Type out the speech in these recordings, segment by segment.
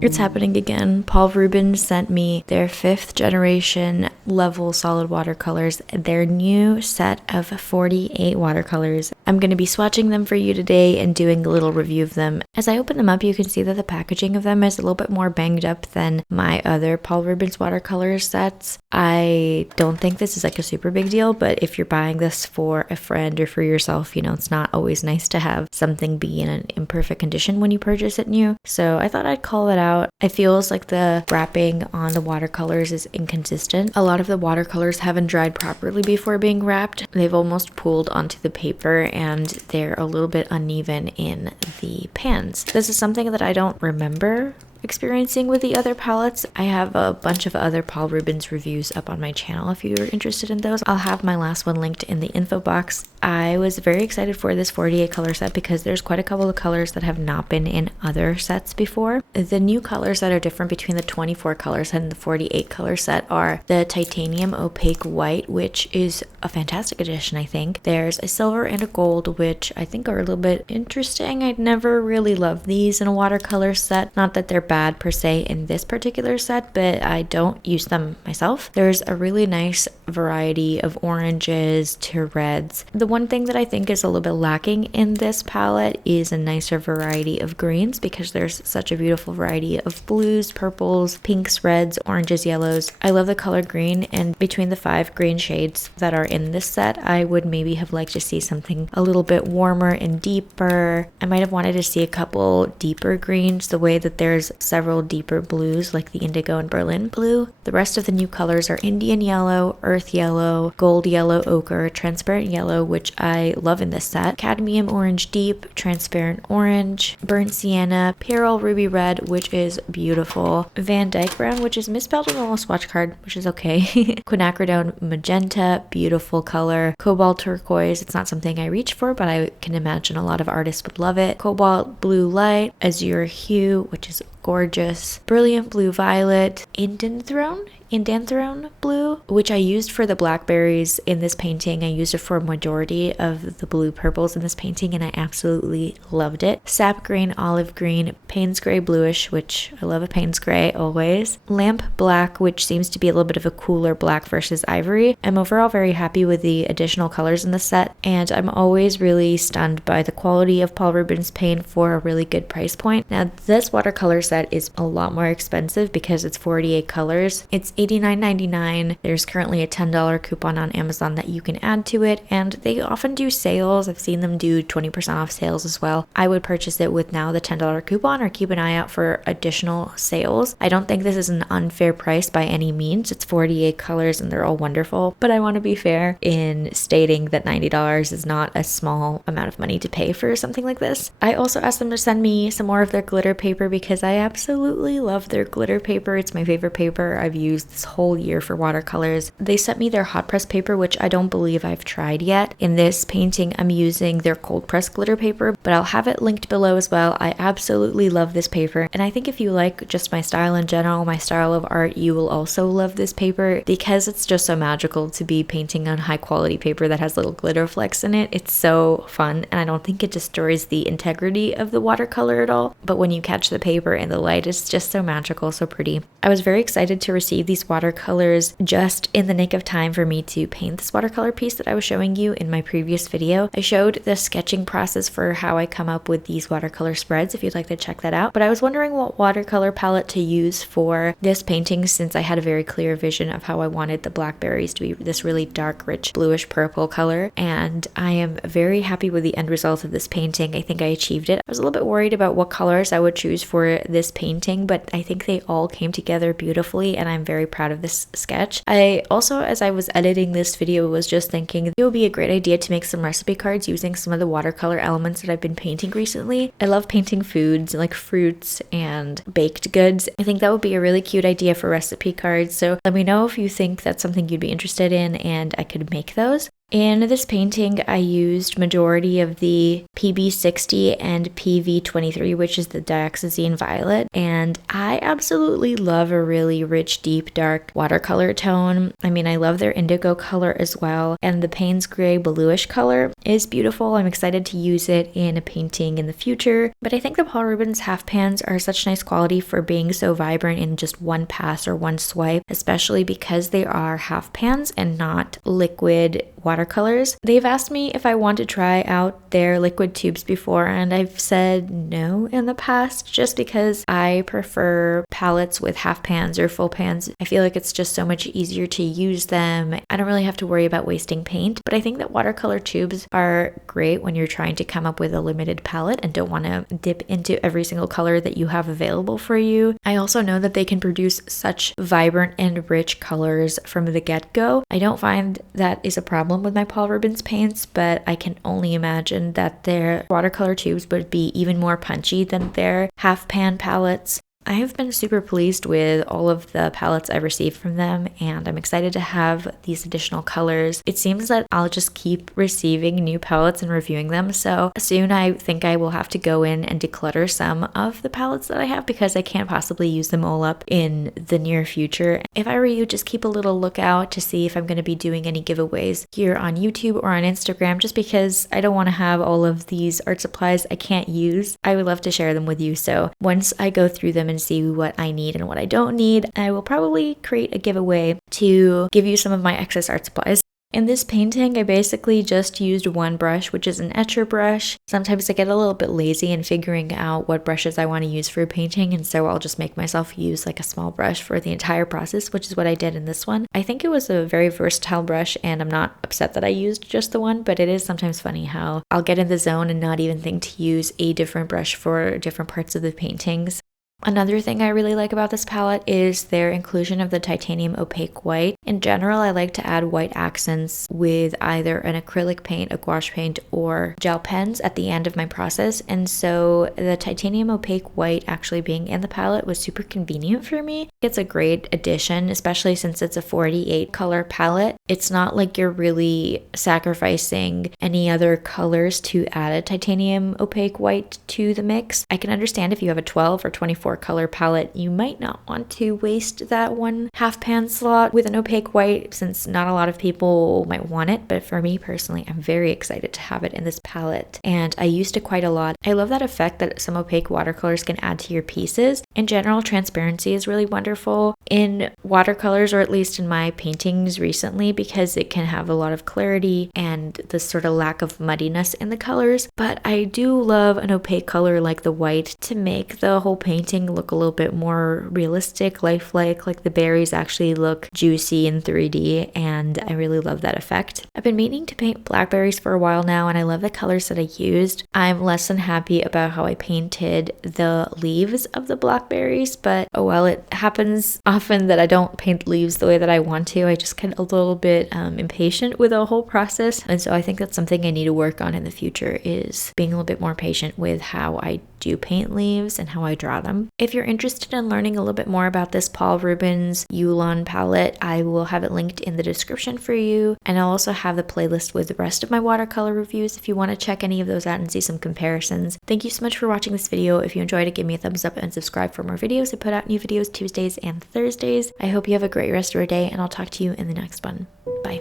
It's happening again. Paul Rubens sent me their 5th generation level solid watercolors, their new set of 48 watercolors. I'm going to be swatching them for you today and doing a little review of them. As I open them up, you can see that the packaging of them is a little bit more banged up than my other Paul Rubens watercolor sets. I don't think this is like a super big deal, but if you're buying this for a friend or for yourself, you know, it's not always nice to have something be in an imperfect condition when you purchase it new. So I thought I'd call it out. It feels like the wrapping on the watercolors is inconsistent. A lot of the watercolors haven't dried properly before being wrapped. They've almost pooled onto the paper and they're a little bit uneven in the pans. This is something that I don't remember experiencing with the other palettes. I have a bunch of other Paul Rubens reviews up on my channel if you're interested in those. I'll have my last one linked in the info box. I was very excited for this 48 color set because there's quite a couple of colors that have not been in other sets before. The new colors that are different between the 24 color set and the 48 color set are the titanium opaque white, which is a fantastic addition, I think. There's a silver and a gold, which I think are a little bit interesting. I'd never really loved these in a watercolor set. Not that they're bad per se in this particular set, but I don't use them myself. There's a really nice variety of oranges to reds. The one thing that I think is a little bit lacking in this palette is a nicer variety of greens, because there's such a beautiful variety of blues, purples, pinks, reds, oranges, yellows. I love the color green, and between the 5 green shades that are in this set, I would maybe have liked to see something a little bit warmer and deeper. I might have wanted to see a couple deeper greens, the way that there's several deeper blues like the indigo and Berlin blue. The rest of the new colors are Indian yellow, earth yellow, gold yellow ochre, transparent yellow, which I love in this set, cadmium orange deep, transparent orange, burnt sienna, pearl ruby red, which is beautiful, Van Dyke brown, which is misspelled on the little swatch card, which is okay, quinacridone magenta, beautiful color, cobalt turquoise. It's not something I reach for, but I can imagine a lot of artists would love it, cobalt blue light, azure hue, which is gorgeous, brilliant blue violet, Indanthrone blue, which I used for the blackberries in this painting. I used it for a majority of the blue purples in this painting, and I absolutely loved it. Sap green, olive green, Payne's gray bluish, which I love a Payne's gray always. Lamp black, which seems to be a little bit of a cooler black versus ivory. I'm overall very happy with the additional colors in the set, and I'm always really stunned by the quality of Paul Rubens paint for a really good price point. Now, this watercolor set is a lot more expensive because it's 48 colors. It's $89.99. There's currently a $10 coupon on Amazon that you can add to it, and they often do sales. I've seen them do 20% off sales as well. I would purchase it with now the $10 coupon, or keep an eye out for additional sales. I don't think this is an unfair price by any means. It's 48 colors and they're all wonderful, but I want to be fair in stating that $90 is not a small amount of money to pay for something like this. I also asked them to send me some more of their glitter paper because I absolutely love their glitter paper. It's my favorite paper I've used this whole year for watercolors. They sent me their hot press paper, which I don't believe I've tried yet. In this painting, I'm using their cold press glitter paper, but I'll have it linked below as well. I absolutely love this paper, and I think if you like just my style in general, my style of art, you will also love this paper because it's just so magical to be painting on high quality paper that has little glitter flecks in it. It's so fun, and I don't think it destroys the integrity of the watercolor at all, but when you catch the paper in the light, it's just so magical, so pretty. I was very excited to receive these watercolors just in the nick of time for me to paint this watercolor piece that I was showing you in my previous video. I showed the sketching process for how I come up with these watercolor spreads if you'd like to check that out, but I was wondering what watercolor palette to use for this painting since I had a very clear vision of how I wanted the blackberries to be this really dark, rich, bluish purple color, and I am very happy with the end result of this painting. I think I achieved it. I was a little bit worried about what colors I would choose for this painting, but I think they all came together beautifully, and I'm very proud of this sketch. I also, as I was editing this video, was just thinking it would be a great idea to make some recipe cards using some of the watercolor elements that I've been painting recently. I love painting foods like fruits and baked goods. I think that would be a really cute idea for recipe cards, so let me know if you think that's something you'd be interested in and I could make those. In this painting, I used majority of the PB60 and PV23, which is the dioxazine violet, and I absolutely love a really rich, deep, dark watercolor tone. I mean, I love their indigo color as well, and the Payne's Gray bluish color is beautiful. I'm excited to use it in a painting in the future, but I think the Paul Rubens half pans are such nice quality for being so vibrant in just one pass or one swipe, especially because they are half pans and not liquid watercolors. They've asked me if I want to try out their liquid tubes before, and I've said no in the past just because I prefer palettes with half pans or full pans. I feel like it's just so much easier to use them. I don't really have to worry about wasting paint, but I think that watercolor tubes are great when you're trying to come up with a limited palette and don't want to dip into every single color that you have available for you. I also know that they can produce such vibrant and rich colors from the get-go. I don't find that is a problem with my Paul Rubens paints, but I can only imagine that their watercolor tubes would be even more punchy than their half pan palettes. I have been super pleased with all of the palettes I've received from them, and I'm excited to have these additional colors. It seems that I'll just keep receiving new palettes and reviewing them, so soon I think I will have to go in and declutter some of the palettes that I have because I can't possibly use them all up in the near future. If I were you, just keep a little lookout to see if I'm going to be doing any giveaways here on YouTube or on Instagram, just because I don't want to have all of these art supplies I can't use. I would love to share them with you, so once I go through them and see what I need and what I don't need, I will probably create a giveaway to give you some of my excess art supplies. In this painting, I basically just used one brush, which is an etcher brush. Sometimes I get a little bit lazy in figuring out what brushes I want to use for a painting, and so I'll just make myself use like a small brush for the entire process, which is what I did in this one. I think it was a very versatile brush, and I'm not upset that I used just the one, but it is sometimes funny how I'll get in the zone and not even think to use a different brush for different parts of the paintings. Another thing I really like about this palette is their inclusion of the titanium opaque white. In general, I like to add white accents with either an acrylic paint, a gouache paint, or gel pens at the end of my process, and so the titanium opaque white actually being in the palette was super convenient for me. It's a great addition, especially since it's a 48 color palette. It's not like you're really sacrificing any other colors to add a titanium opaque white to the mix. I can understand if you have a 12 or 24 color palette, you might not want to waste that one half pan slot with an opaque white, since not a lot of people might want it, but for me personally, I'm very excited to have it in this palette, and I used it quite a lot. I love that effect that some opaque watercolors can add to your pieces. In general, transparency is really wonderful in watercolors, or at least in my paintings recently, because it can have a lot of clarity and the sort of lack of muddiness in the colors, but I do love an opaque color like the white to make the whole painting look a little bit more realistic, lifelike, like the berries actually look juicy in 3D, and I really love that effect. I've been meaning to paint blackberries for a while now, and I love the colors that I used. I'm less than happy about how I painted the leaves of the blackberries, but oh well, it happens often that I don't paint leaves the way that I want to. I just get a little bit impatient with the whole process, and so I think that's something I need to work on in the future, is being a little bit more patient with how I do paint leaves and how I draw them. If you're interested in learning a little bit more about this Paul Rubens Yulon palette, I will have it linked in the description for you, and I'll also have the playlist with the rest of my watercolor reviews if you want to check any of those out and see some comparisons. Thank you so much for watching this video. If you enjoyed it, give me a thumbs up and subscribe for more videos. I put out new videos Tuesdays and Thursdays. I hope you have a great rest of your day, and I'll talk to you in the next one. Bye.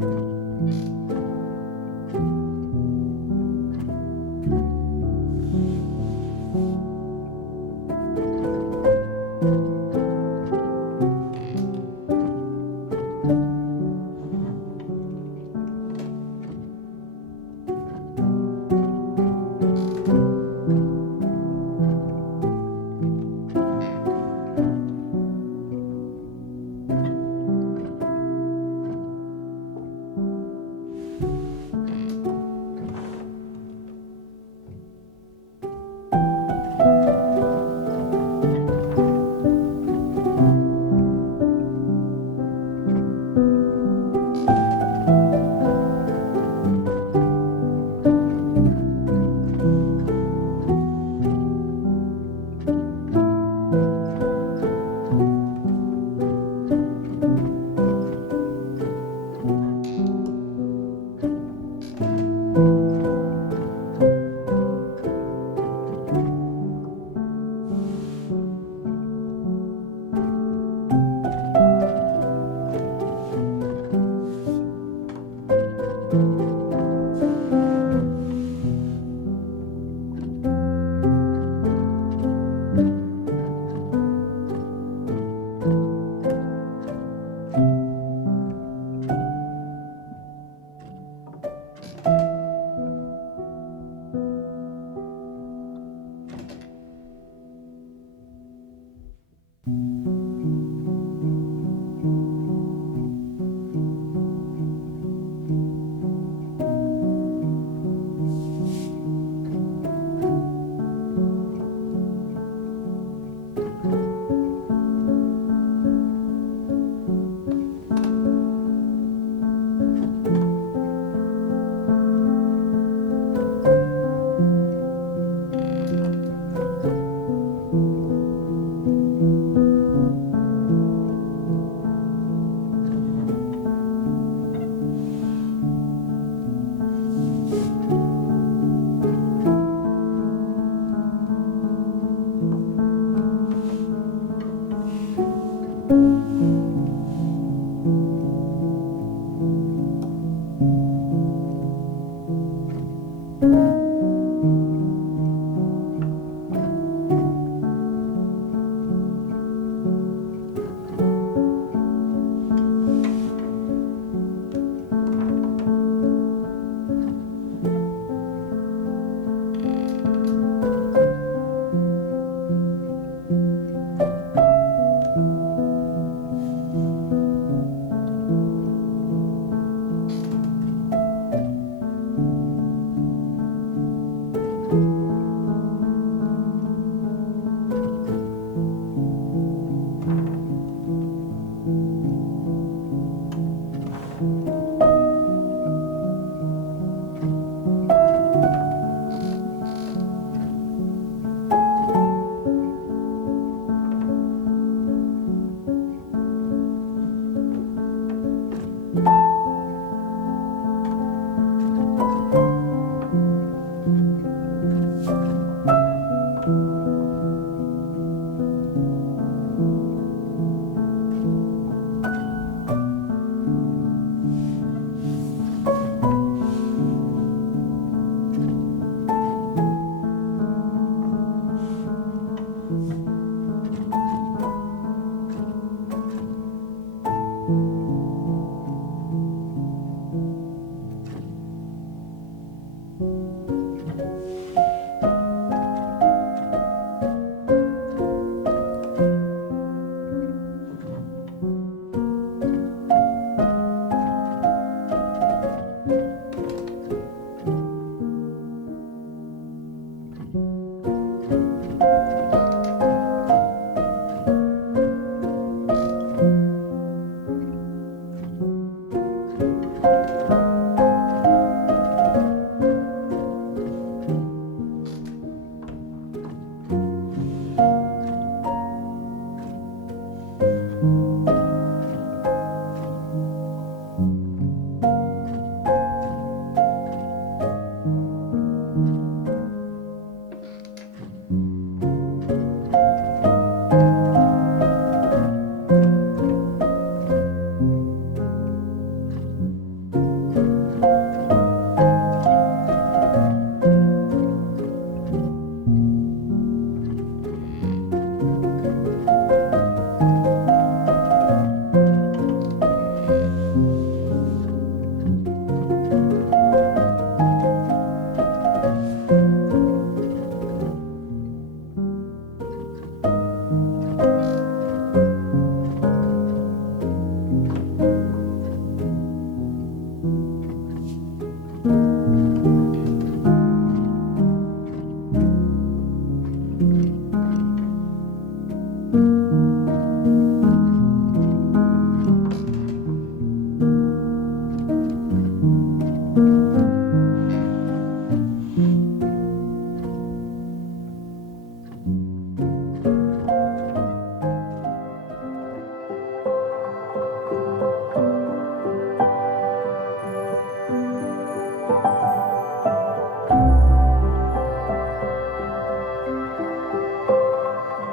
you.